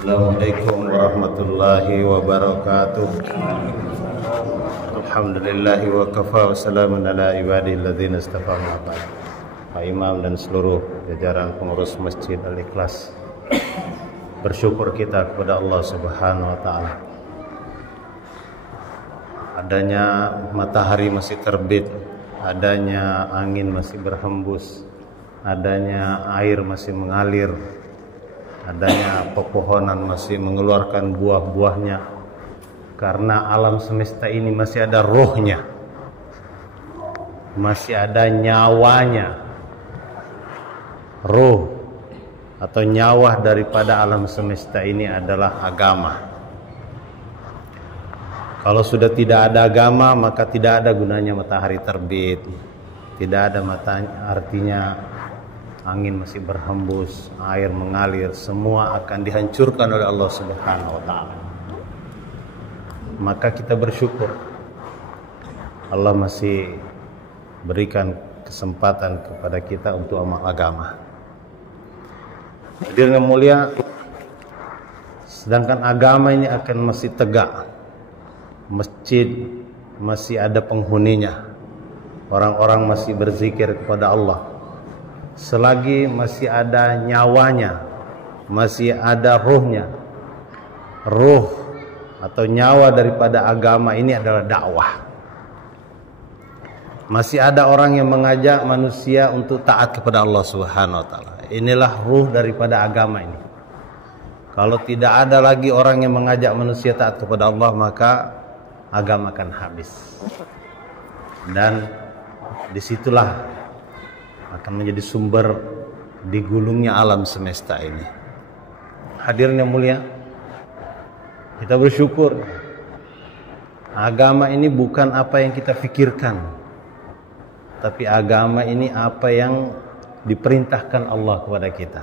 Assalamualaikum warahmatullahi wabarakatuh. Alhamdulillahi wa kafa wa salamun ala ibadihi alladzina istafa wa ba'd. Pak Imam dan seluruh jajaran pengurus Masjid Al-Ikhlas, bersyukur kita kepada Allah Subhanahu wa taala. Adanya matahari masih terbit, adanya angin masih berhembus, adanya air masih mengalir, adanya pepohonan masih mengeluarkan buah-buahnya, karena alam semesta ini masih ada rohnya, masih ada nyawanya. Roh atau nyawa daripada alam semesta ini adalah agama. Kalau sudah tidak ada agama, maka tidak ada gunanya matahari terbit, tidak ada matanya, artinya angin masih berhembus, air mengalir, semua akan dihancurkan oleh Allah Subhanahu wa taala. Maka kita bersyukur Allah masih berikan kesempatan kepada kita untuk amal agama. Hadirin yang mulia, sedangkan agama ini akan masih tegak, masjid masih ada penghuninya, orang-orang masih berzikir kepada Allah, selagi masih ada nyawanya, masih ada rohnya. Roh atau nyawa daripada agama ini adalah dakwah. Masih ada orang yang mengajak manusia untuk taat kepada Allah Subhanahu wa taala. Inilah ruh daripada agama ini. Kalau tidak ada lagi orang yang mengajak manusia taat kepada Allah, maka agama akan habis. Dan disitulah akan menjadi sumber digulungnya alam semesta ini. Hadirin yang mulia, kita bersyukur agama ini bukan apa yang kita pikirkan, tapi agama ini apa yang diperintahkan Allah kepada kita.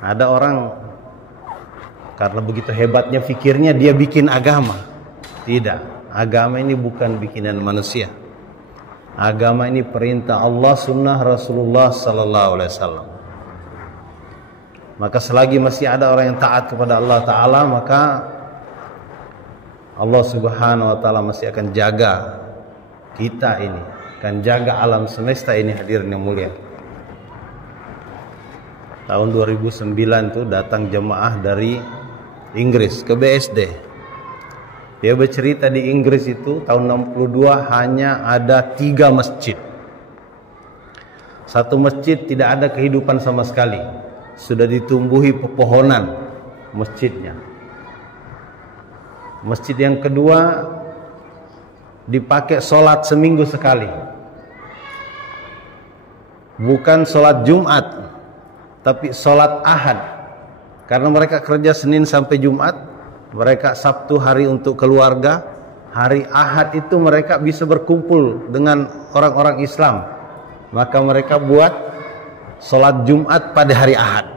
Ada orang karena begitu hebatnya fikirnya dia bikin agama. Tidak, agama ini bukan bikinan manusia. Agama ini perintah Allah, sunnah Rasulullah sallallahu alaihi wasallam. Maka selagi masih ada orang yang taat kepada Allah Ta'ala, maka Allah Subhanahu wa taala masih akan jaga kita ini, akan jaga alam semesta ini. Hadirin yang mulia, tahun 2009 tuh datang jemaah dari Inggris ke BSD. Dia bercerita di Inggris itu tahun 62 hanya ada 3 masjid. Satu masjid tidak ada kehidupan sama sekali, sudah ditumbuhi pepohonan masjidnya. Masjid yang kedua dipakai sholat seminggu sekali, bukan sholat Jumat, tapi sholat Ahad. Karena mereka kerja Senin sampai Jumat, mereka Sabtu hari untuk keluarga, hari Ahad itu mereka bisa berkumpul dengan orang-orang Islam. Maka mereka buat sholat Jumat pada hari Ahad.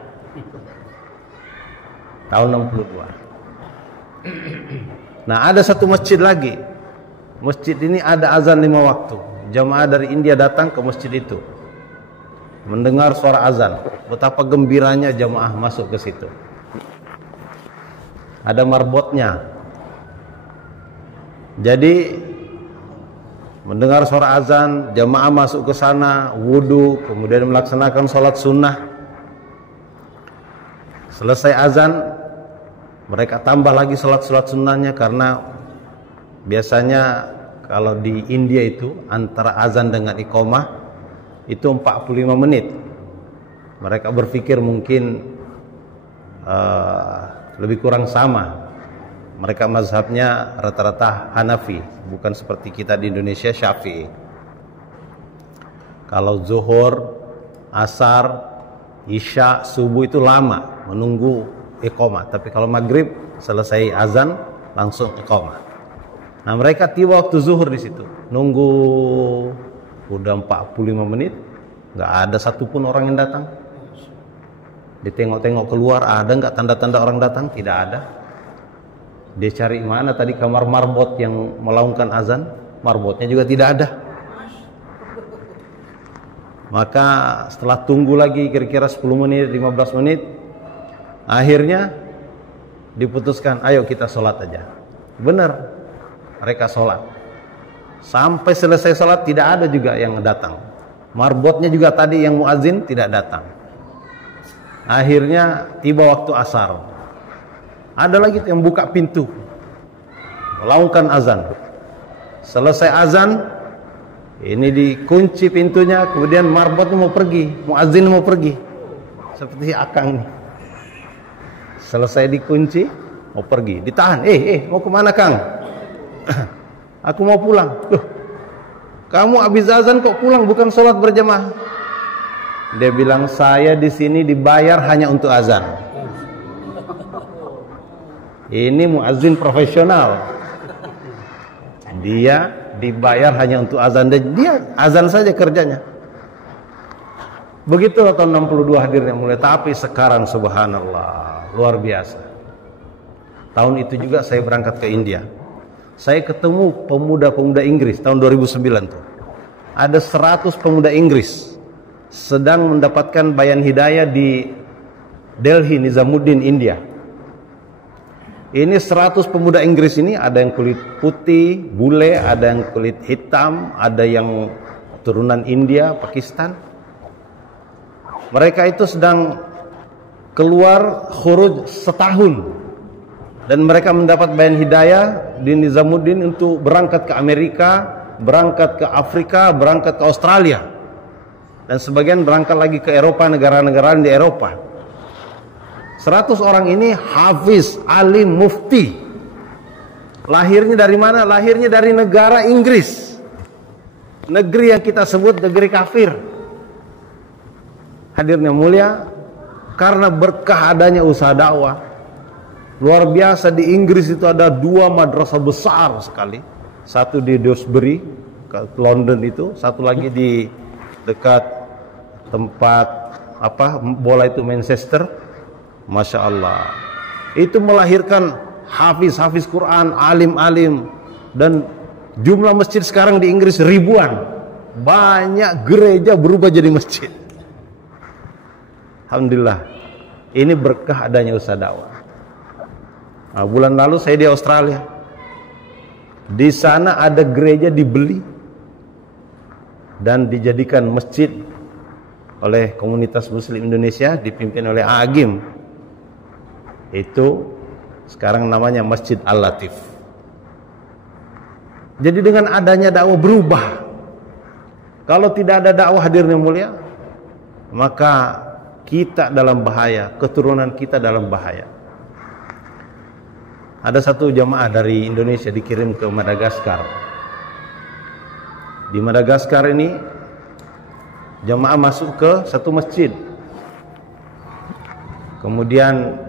Tahun 62. Nah, ada satu masjid lagi. Masjid ini ada azan 5 waktu. Jamaah dari India datang ke masjid itu, mendengar suara azan. Betapa gembiranya jamaah masuk ke situ. Ada marbotnya. Jadi mendengar suara azan, jamaah masuk ke sana, wudu, kemudian melaksanakan sholat sunnah. Selesai azan, mereka tambah lagi sholat-sholat sunnahnya, karena biasanya kalau di India itu antara azan dengan iqamah itu 45 menit. Mereka berpikir mungkin lebih kurang sama. Mereka mazhabnya rata-rata Hanafi, bukan seperti kita di Indonesia Syafi'i. Kalau zuhur, asar, isya, subuh itu lama menunggu iqamah. Tapi kalau maghrib selesai azan langsung iqamah. Nah, mereka tiba waktu zuhur di situ, nunggu udah 45 menit, nggak ada satupun orang yang datang. Ditengok-tengok keluar, ada nggak tanda-tanda orang datang? Tidak ada. Dia cari mana tadi kamar marbot yang melaungkan azan, marbotnya juga tidak ada. Maka setelah tunggu lagi kira-kira 10 menit, 15 menit, Akhirnya diputuskan, ayo kita sholat aja. Benar, mereka sholat. Sampai selesai sholat tidak ada juga yang datang. Marbotnya juga tadi yang muazin tidak datang. Akhirnya tiba waktu asar. Ada lagi yang buka pintu, melaungkan azan. Selesai azan, ini dikunci pintunya, kemudian marbotnya mau pergi, muazin mau pergi. Seperti akang nih. Selesai dikunci, mau pergi, ditahan. Mau kemana Kang? Aku mau pulang. Loh, kamu habis azan kok pulang, bukan sholat berjamaah? Dia bilang, saya di sini dibayar hanya untuk azan. Ini muazin profesional. Dia dibayar hanya untuk azan, dan dia azan saja kerjanya. Begitu tahun 62 hadirnya mulai. Tapi sekarang subhanallah, luar biasa. Tahun itu juga saya berangkat ke India. Saya ketemu pemuda-pemuda Inggris tahun 2009 tuh. Ada 100 pemuda Inggris sedang mendapatkan bayan hidayah di Delhi, Nizamuddin, India. Ini 100 pemuda Inggris ini, ada yang kulit putih, bule, ada yang kulit hitam, ada yang turunan India, Pakistan. Mereka itu sedang keluar khuruj setahun. Dan mereka mendapat bayan hidayah di Nizamuddin untuk berangkat ke Amerika, berangkat ke Afrika, berangkat ke Australia. Dan sebagian berangkat lagi ke Eropa, negara-negara di Eropa. 100 orang ini hafiz, alim, mufti. Lahirnya dari mana? Lahirnya dari negara Inggris. Negeri yang kita sebut negeri kafir. Hadirnya mulia, karena berkah adanya usaha dakwah. Luar biasa, di Inggris itu ada 2 madrasah besar sekali. Satu di Dewsbury, London itu. Satu lagi di dekat tempat bola itu, Manchester. Masya Allah. Itu melahirkan hafiz Quran, alim-alim. Dan jumlah masjid sekarang di Inggris ribuan. Banyak gereja berubah jadi masjid. Alhamdulillah. Ini berkah adanya usaha dakwah. Nah, bulan lalu saya di Australia. Di sana ada gereja dibeli dan dijadikan masjid oleh komunitas Muslim Indonesia dipimpin oleh Agim. Itu sekarang namanya Masjid Al-Latif. Jadi dengan adanya dakwah berubah. Kalau tidak ada dakwah hadirnya mulia, maka kita dalam bahaya, keturunan kita dalam bahaya. Ada satu jamaah dari Indonesia dikirim ke Madagaskar. Di Madagaskar ini jamaah masuk ke satu masjid. Kemudian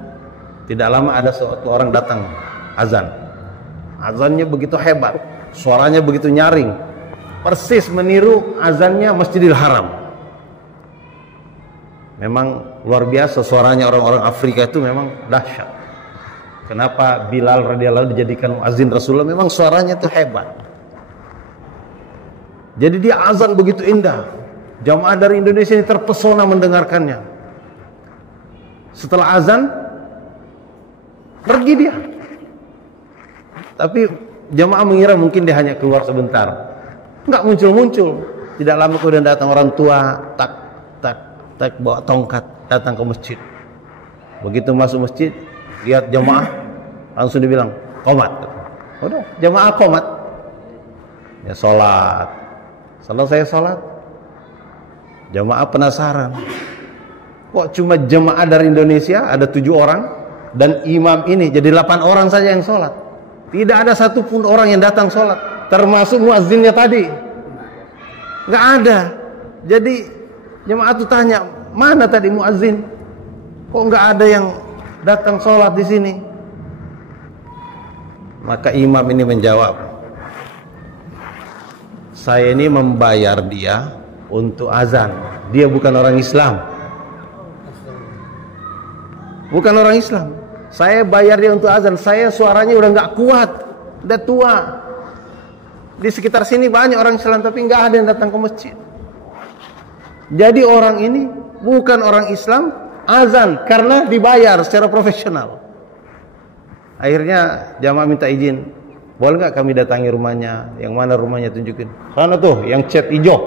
tidak lama ada suatu orang datang azan. Azannya begitu hebat, suaranya begitu nyaring, persis meniru azannya Masjidil Haram. Memang luar biasa suaranya orang-orang Afrika itu, memang dahsyat. Kenapa Bilal radhiyallahu dijadikan muazin Rasulullah? Memang suaranya itu hebat. Jadi dia azan begitu indah. Jamaah dari Indonesia ini terpesona mendengarkannya. Setelah azan, pergi dia. Tapi jamaah mengira mungkin dia hanya keluar sebentar. Enggak muncul-muncul. Tidak lama kemudian datang orang tua, tak bawa tongkat, datang ke masjid. Begitu masuk masjid, lihat jamaah, langsung dibilang qomat. Udah, jamaah qomat. Ya sholat. Selesai sholat, jamaah penasaran. Kok cuma jamaah dari Indonesia ada 7 orang, dan imam ini jadi 8 orang saja yang sholat. Tidak ada satupun orang yang datang sholat, termasuk muazzinnya tadi. Nggak ada. Jadi jemaah itu tanya, mana tadi muazzin? Kok nggak ada yang datang sholat di sini? Maka imam ini menjawab, saya ini membayar dia untuk azan. Dia bukan orang Islam. Bukan orang Islam. Saya bayar dia untuk azan. Saya suaranya udah nggak kuat, udah tua. Di sekitar sini banyak orang Islam, tapi nggak ada yang datang ke masjid. Jadi orang ini bukan orang Islam, azan karena dibayar secara profesional. Akhirnya jamaah minta izin, boleh nggak kami datangi rumahnya? Yang mana rumahnya, tunjukin. Sana tuh, yang cat hijau.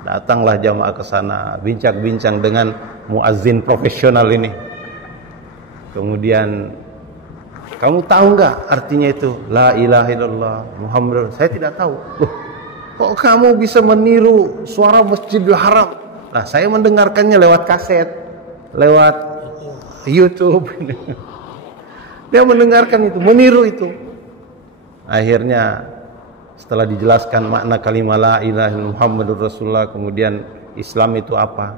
Datanglah jamaah ke sana, bincang-bincang dengan muazzin profesional ini. Kemudian, kamu tahu nggak artinya itu? La ilaha illallah Muhammadur. Saya tidak tahu. Loh, kok kamu bisa meniru suara Masjidil Haram? Nah, saya mendengarkannya lewat kaset, lewat YouTube. Dia mendengarkan itu, meniru itu. Akhirnya setelah dijelaskan makna kalimat la ilaha illallah Muhammadur Rasulullah, kemudian Islam itu apa?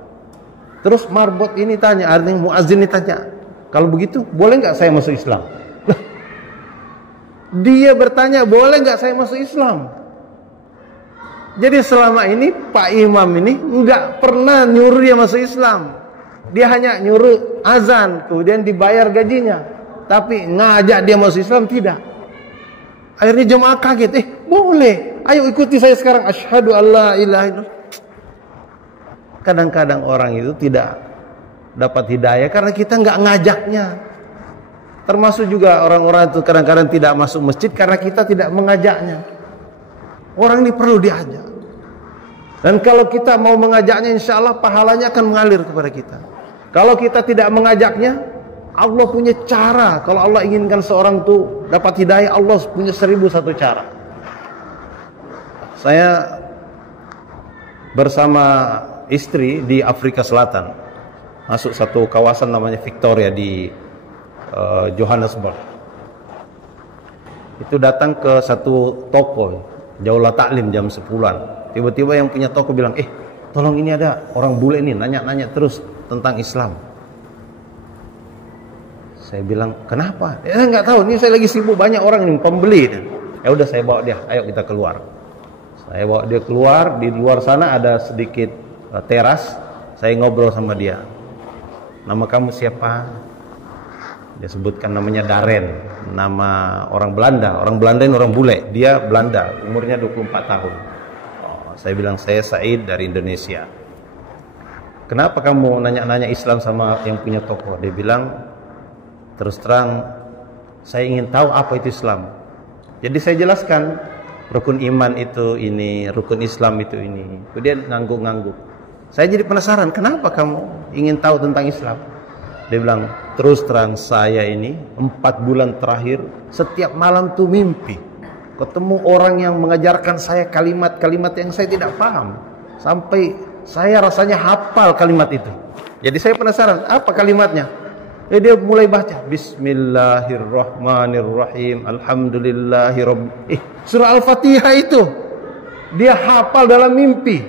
Terus marbot ini tanya, artinya muazzin ini tanya, kalau begitu boleh nggak saya masuk Islam? Dia bertanya, boleh nggak saya masuk Islam? Jadi selama ini Pak Imam ini nggak pernah nyuruh dia masuk Islam. Dia hanya nyuruh azan, kemudian dibayar gajinya. Tapi ngajak dia masuk Islam tidak. Akhirnya jemaah kaget, boleh, ayo ikuti saya sekarang, asyhadu alla ilaha illallah. Kadang-kadang orang itu tidak dapat hidayah karena kita nggak ngajaknya. Termasuk juga orang-orang itu kadang-kadang tidak masuk masjid karena kita tidak mengajaknya. Orang ini perlu diajak. Dan kalau kita mau mengajaknya, insya Allah pahalanya akan mengalir kepada kita. Kalau kita tidak mengajaknya, Allah punya cara. Kalau Allah inginkan seorang itu dapat hidayah, Allah punya 1001 cara. Saya bersama istri di Afrika Selatan, masuk satu kawasan namanya Victoria di Johannesburg. Itu datang ke satu toko Jaulah Taklim jam 10-an. Tiba-tiba yang punya toko bilang, tolong ini ada orang bule ini nanya-nanya terus tentang Islam. Saya bilang, kenapa? Nggak tahu, ini saya lagi sibuk, banyak orang ini pembeli. Ya udah, saya bawa dia, ayo kita keluar. Saya bawa dia keluar, di luar sana ada sedikit teras. Saya ngobrol sama dia. Nama kamu siapa? Dia sebutkan namanya Darren, nama orang Belanda. Orang Belanda ini orang bule, dia Belanda, umurnya 24 tahun. Saya bilang, saya Said dari Indonesia. Kenapa kamu nanya-nanya Islam sama yang punya toko? Dia bilang, terus terang, saya ingin tahu apa itu Islam. Jadi saya jelaskan, rukun iman itu ini, rukun Islam itu ini. Kemudian ngangguk-ngangguk. Saya jadi penasaran, kenapa kamu ingin tahu tentang Islam? Dia bilang, terus terang saya ini 4 bulan terakhir, setiap malam tuh mimpi ketemu orang yang mengajarkan saya kalimat-kalimat yang saya tidak paham. Sampai saya rasanya hafal kalimat itu. Jadi saya penasaran, apa kalimatnya? Dia mulai baca Bismillahirrahmanirrahim, Alhamdulillahirabbil. Surah Al-Fatihah itu dia hafal dalam mimpi.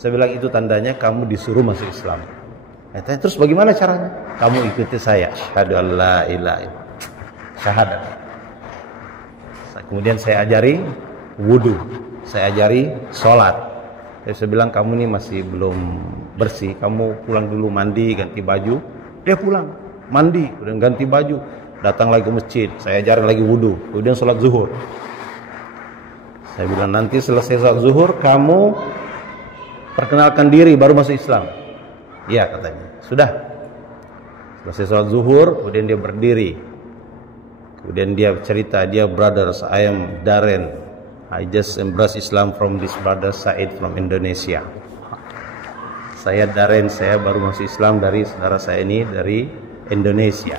Saya bilang, itu tandanya kamu disuruh masuk Islam. Terus bagaimana caranya? Kamu ikuti saya, asyhadu alla ilaha illallah, syahadat. Kemudian saya ajari wudu, saya ajari sholat. Saya bilang, kamu ini masih belum bersih, kamu pulang dulu mandi, ganti baju. Dia pulang mandi, kemudian ganti baju, datang lagi ke masjid, saya ajarin lagi wudu, kemudian sholat zuhur. Saya bilang, nanti selesai sholat zuhur, kamu perkenalkan diri, baru masuk Islam. Iya, katanya. Sudah. Selesai sholat zuhur, kemudian dia berdiri. Kemudian dia cerita, dia, brothers, I am Darren. I just embrace Islam from this brother Said from Indonesia. Saya Darren, saya baru masuk Islam dari saudara saya ini dari Indonesia.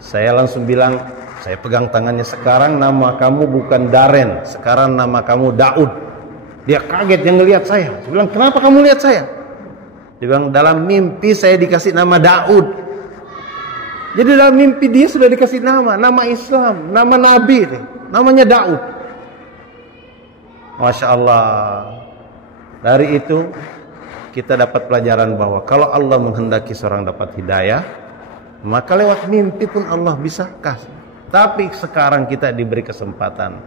Saya langsung bilang, saya pegang tangannya, sekarang nama kamu bukan Darren, sekarang nama kamu Daud. Dia kaget yang ngelihat saya. Saya bilang, kenapa kamu lihat saya? Dia bilang, dalam mimpi saya dikasih nama Daud. Jadi dalam mimpi dia sudah dikasih nama Islam, nama Nabi, namanya Daud. Masya Allah. Dari itu kita dapat pelajaran bahwa kalau Allah menghendaki seorang dapat hidayah, maka lewat mimpi pun Allah bisa kasih. Tapi sekarang kita diberi kesempatan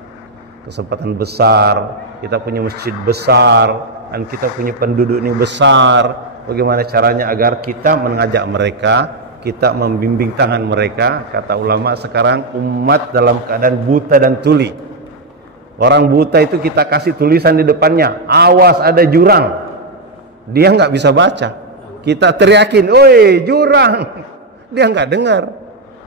besar, kita punya masjid besar, dan kita punya penduduk ini besar. Bagaimana caranya agar kita mengajak mereka, kita membimbing tangan mereka? Kata ulama, sekarang umat dalam keadaan buta dan tuli. Orang buta itu kita kasih tulisan di depannya, awas ada jurang. Dia nggak bisa baca. Kita teriakin, "Oi, jurang!" Dia nggak dengar.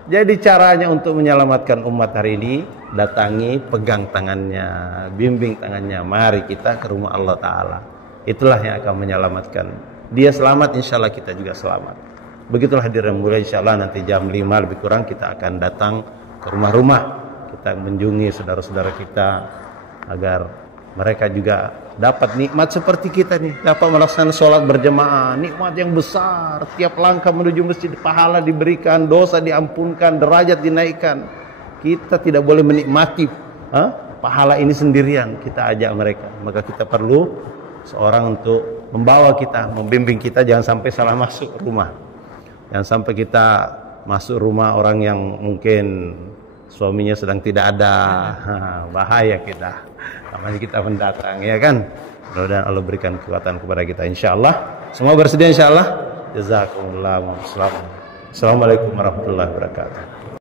Jadi caranya untuk menyelamatkan umat hari ini, datangi, pegang tangannya, bimbing tangannya. Mari kita ke rumah Allah Ta'ala. Itulah yang akan menyelamatkan. Dia selamat, insya Allah kita juga selamat. Begitulah hadirin mulia, insya Allah nanti jam 5 lebih kurang kita akan datang ke rumah-rumah. Kita mengunjungi saudara-saudara kita agar mereka juga dapat nikmat seperti kita nih, dapat melaksanakan sholat berjamaah, nikmat yang besar. Tiap langkah menuju masjid pahala diberikan, dosa diampunkan, derajat dinaikkan. Kita tidak boleh menikmati pahala ini sendirian, kita ajak mereka. Maka kita perlu seorang untuk membawa kita, membimbing kita, jangan sampai salah masuk rumah. Jangan sampai kita masuk rumah orang yang mungkin suaminya sedang tidak ada, bahaya kita. Namanya kita mendatang, ya kan? Mudah-mudahan Allah berikan kekuatan kepada kita, insya Allah. Semua bersedia, insya Allah. Jazakumullah. Assalamualaikum warahmatullahi wabarakatuh.